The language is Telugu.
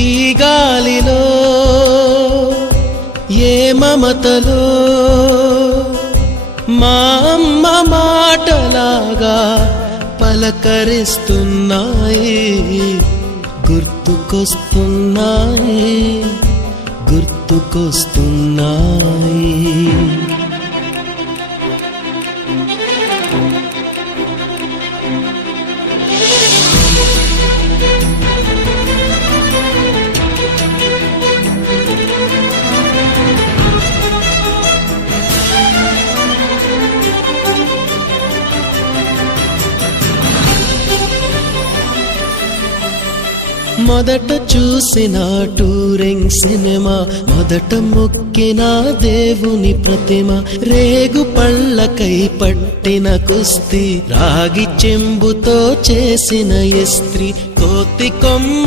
ఈ గాలిలో ఏ మమతలో మా అమ్మ మాటలాగా పలకరిస్తున్నాయి, గుర్తుకొస్తున్నాయి, గుర్తుకొస్తున్నాయి. మొదట చూసిన టూరింగ్ సినిమా, మొదట మొక్కిన దేవుని ప్రతిమ, రేగు పళ్ళకై పట్టిన కుస్తీ, రాగి చెంబుతో చేసిన ఇస్త్రీ, కోతి కొమ్మ